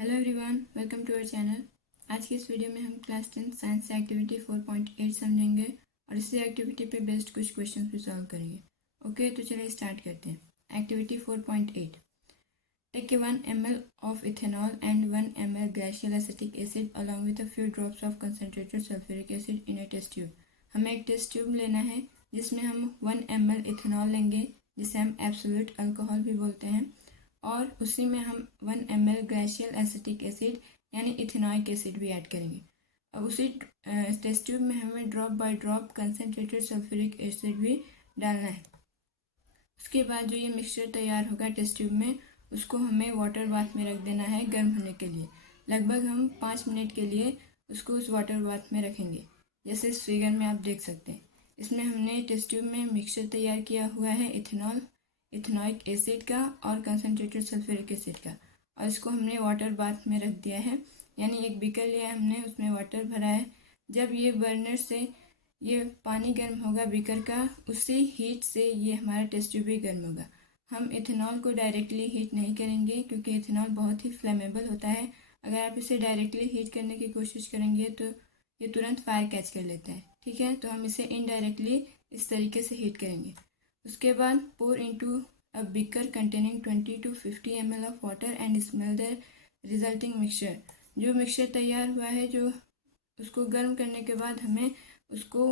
Hello everyone, welcome to our channel. आज की इस वीडियो में हम क्लास 10 साइंस से एक्टिविटी 4.8 समझेंगे और इसी एक्टिविटी पे बेस्ड कुछ क्वेश्चन भी सॉल्व करेंगे। ओके, तो चलिए स्टार्ट करते हैं। Activity 4.8, take 1 ml of ethanol and 1 ml glacial acetic acid along with a few drops of concentrated sulphuric acid in a test tube. हमें एक टेस्ट ट्यूब लेना है जिसमें हम 1 ml इथेनॉल लेंगे, जिसे हम एब्सोल्यूट अल्कोहल भी बोलते हैं, और उसी में हम 1 ml ग्लेशियल एसिटिक एसिड यानी इथेनॉइक एसिड भी ऐड करेंगे। अब उसी टेस्ट ट्यूब में हमें drop by drop concentrated sulphuric acid भी डालना है। उसके बाद जो ये मिक्सचर तैयार होगा टेस्ट ट्यूब में, उसको हमें वाटर बाथ में रख देना है गर्म होने के लिए। लगभग हम 5 मिनट के लिए उसको उस वाटर बाथ में रखेंगे, जैसे इस फिगर में आप देख सकते हैं। इसमें हमने टेस्ट ट्यूब में मिक्सचर तैयार किया हुआ है इथेनॉइक एसिड का और कंसनट्रेटेड सल्फ्यूरिक एसिड का, और इसको हमने वाटर बाथ में रख दिया है, यानी एक बीकर लिया हमने, उसमें वाटर भरा है। जब ये बर्नर से ये पानी गर्म होगा बीकर का, उसी हीट से ये हमारा टेस्ट ट्यूब भी गर्म होगा। हम इथेनॉल को डायरेक्टली हीट नहीं करेंगे क्योंकि इथेनॉल बहुत ही फ्लेमेबल होता है। अगर आप इसे डायरेक्टली हीट करने की कोशिश करेंगे तो ये तुरंत फायर कैच कर लेता है। ठीक है, तो हम इसे इनडायरेक्टली इस तरीके से हीट करेंगे। उसके बाद pour into a beaker containing 20 to 50 ml of water and smell the resulting mixture. जो मिक्सचर तैयार हुआ है, जो उसको गर्म करने के बाद हमें उसको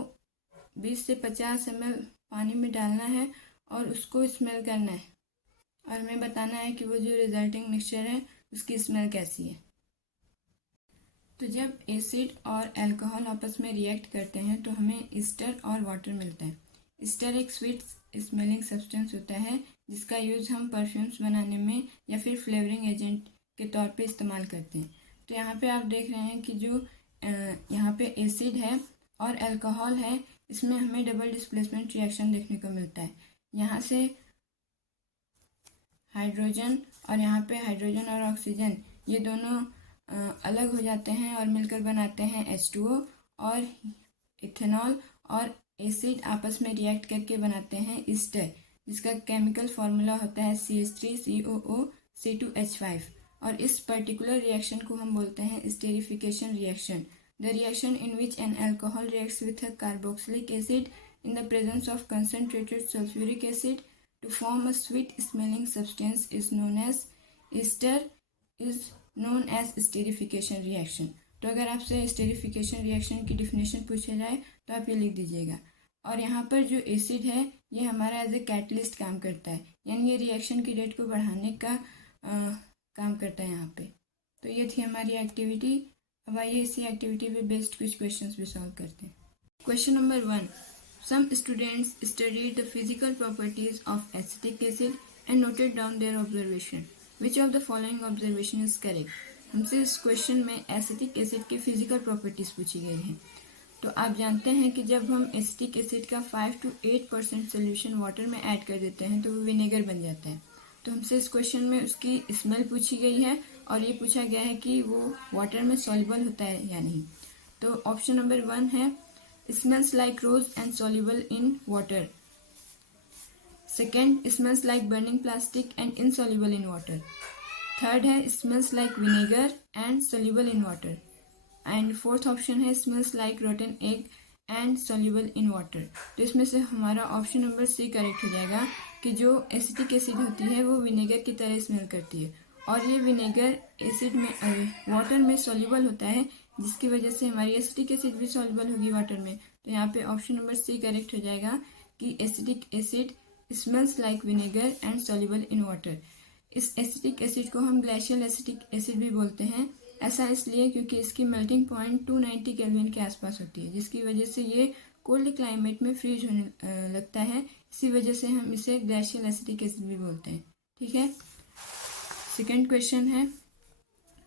20 से 50 ml पानी में डालना है और उसको स्मेल करना है, और हमें बताना है कि वो जो रिजल्टिंग मिक्सचर है उसकी स्मेल कैसी है। तो जब एसिड और अल्कोहल आपस में रिएक्ट करते हैं तो हमें ईस्टर और वाटर मिलता है। ईस्टर एक स्वीट स्मेलिंग सब्सटेंस होता है जिसका यूज़ हम परफ्यूम्स बनाने में या फिर फ्लेवरिंग एजेंट के तौर पे इस्तेमाल करते हैं। तो यहाँ पे आप देख रहे हैं कि जो यहाँ पे एसिड है और अल्कोहल है, इसमें हमें डबल डिस्प्लेसमेंट रिएक्शन देखने को मिलता है। यहाँ से हाइड्रोजन और यहाँ पे हाइड्रोजन और ऑक्सीजन, ये दोनों अलग हो जाते हैं और मिलकर बनाते हैं H2O, और इथेनॉल और एसिड आपस में रिएक्ट करके बनाते हैं ईस्टर, जिसका केमिकल फार्मूला होता है CH3COO C2H5, और इस पर्टिकुलर रिएक्शन को हम बोलते हैं esterification reaction. The reaction in which an alcohol reacts with a carboxylic acid in the presence of concentrated sulphuric acid to form a sweet smelling substance is known as ester, is known as esterification reaction। तो अगर आपसे esterification reaction की definition पूछा जाए तो आप ये लिख दीजिएगा। और यहाँ पर जो एसिड है ये हमारा एज ए कैटलिस्ट काम करता है, यानी ये रिएक्शन की रेट को बढ़ाने का काम करता है यहाँ पे। तो ये थी हमारी एक्टिविटी। अब आइए इसी एक्टिविटी पे बेस्ड कुछ क्वेश्चंस भी सॉल्व करते हैं। Question number 1, some students studied the physical properties of acetic acid and noted down their observation. Which of the following observation is correct? हमसे इस क्वेश्चन में एसिटिक एसिड की फिजिकल प्रॉपर्टीज पूछी गई हैं। तो आप जानते हैं कि जब हम एसिटिक एसिड का 5 to 8% सोल्यूशन वाटर में ऐड कर देते हैं तो वो विनेगर बन जाता है। तो हमसे इस क्वेश्चन में उसकी स्मेल पूछी गई है और ये पूछा गया है कि वो वाटर में सॉल्युबल होता है या नहीं। तो ऑप्शन नंबर 1 है smells like rose and soluble in water. Second, smells like burning plastic and insoluble in water. Third है smells like vinegar and soluble in water. And fourth option है smells like rotten egg and soluble in water. तो इसमें से हमारा option number C correct हो जाएगा कि जो एसिटिक एसिड होती है वो विनेगर की तरह स्मेल करती है, और ये विनेगर एसिड में वाटर में सॉल्युबल होता है, जिसकी वजह से हमारी एसिटिक एसिड भी सॉल्युबल होगी वाटर में। तो यहाँ पे ऑप्शन नंबर सी करेक्ट हो जाएगा कि acetic acid smells like vinegar and soluble in water. इस एसिटिक एसिड को हम ग्लेशियल एसिटिक एसिड भी बोलते हैं। ऐसा इसलिए क्योंकि इसकी मेल्टिंग पॉइंट 290 केल्विन के आसपास होती है, जिसकी वजह से ये कोल्ड क्लाइमेट में फ्रीज होने लगता है। इसी वजह से हम इसे ग्लेशियल एसिटिक एसिड भी बोलते हैं। ठीक है, सेकेंड क्वेश्चन है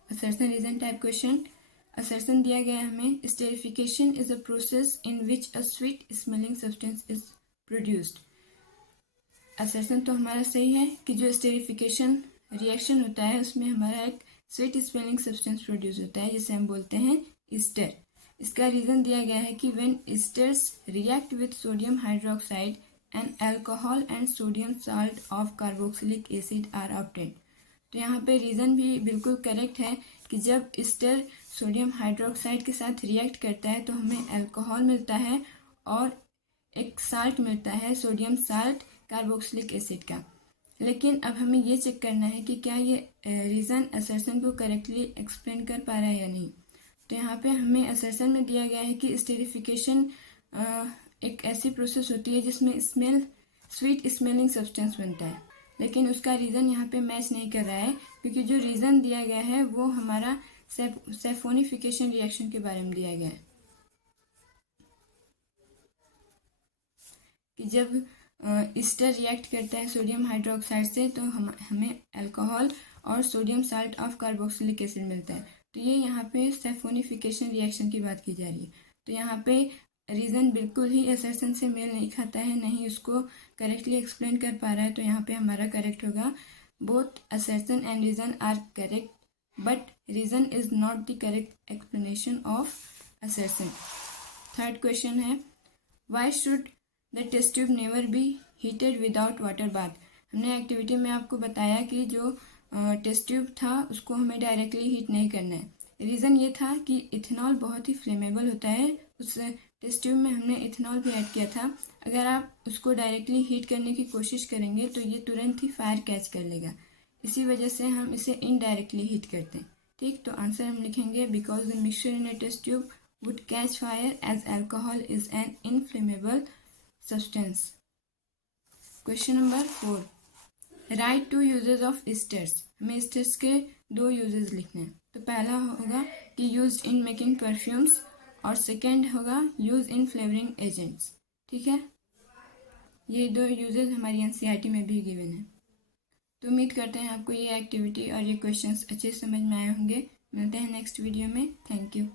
assertion reason type question. Assertion दिया गया हमें, esterification is a process in which a sweet smelling substance is produced. Assertion तो हमारा सही है कि जो स्टेरिफिकेशन रिएक्शन होता है उसमें हमारा एक स्वीट स्मेलिंग सब्सटेंस प्रोड्यूस होता है, जिसे हम बोलते हैं ईस्टर। इसका रीजन दिया गया है कि when esters react with sodium hydroxide and alcohol and sodium salt of carboxylic acid are obtained. तो यहाँ पे रीज़न भी बिल्कुल करेक्ट है कि जब एस्टर सोडियम हाइड्रोक्साइड के साथ रिएक्ट करता है तो हमें अल्कोहल मिलता है और एक साल्ट मिलता है, सोडियम साल्ट कार्बोक्सिलिक एसिड का। लेकिन अब हमें ये चेक करना है कि क्या ये रीज़न असर्शन को करेक्टली एक्सप्लेन कर पा रहा है या नहीं। तो यहाँ पे हमें असर्शन में दिया गया है कि स्टेरिफिकेशन एक ऐसी प्रोसेस होती है जिसमें स्वीट स्मेलिंग सब्सटेंस बनता है, लेकिन उसका रीज़न यहाँ पे मैच नहीं कर रहा है क्योंकि जो रीज़न दिया गया है वो हमारा सैफोनिफिकेशन रिएक्शन के बारे में दिया गया है कि जब ईस्टर रिएक्ट करता है सोडियम हाइड्रोक्साइड से तो हमें अल्कोहल और sodium salt of carboxylic acid मिलता है। तो ये यहाँ पे सैफोनिफिकेशन रिएक्शन की बात की जा रही है। तो यहाँ पे रीज़न बिल्कुल ही असर्शन से मेल नहीं खाता है, नहीं उसको करेक्टली एक्सप्लेन कर पा रहा है। तो यहाँ पे हमारा करेक्ट होगा both assertion and reason are correct but reason is not the correct explanation of assertion. Third question है why should the test tube never be heated without water bath. हमने एक्टिविटी में आपको बताया कि जो टेस्ट ट्यूब था उसको हमें डायरेक्टली हीट नहीं करना है। रीज़न ये था कि इथेनॉल बहुत ही फ्लेमेबल होता है, उस टेस्ट ट्यूब में हमने इथेनॉल भी ऐड किया था। अगर आप उसको डायरेक्टली हीट करने की कोशिश करेंगे तो ये तुरंत ही फायर कैच कर लेगा, इसी वजह से हम इसे इनडायरेक्टली हीट करते हैं। ठीक, तो आंसर हम लिखेंगे because the mixture in a test tube would catch fire as alcohol is an inflammable substance. Question number 4, write to uses of esters. हमें एस्टर्स के 2 यूजेस लिखने हैं। तो पहला होगा कि यूज इन मेकिंग परफ्यूम्स और सेकेंड होगा यूज इन फ्लेवरिंग एजेंट्स। ठीक है, ये 2 यूजेस हमारी एनसीईआरटी में भी गिवन है। तो उम्मीद करते हैं आपको ये एक्टिविटी और ये क्वेश्चंस अच्छे समझ में आए होंगे। मिलते हैं नेक्स्ट वीडियो में। Thank you.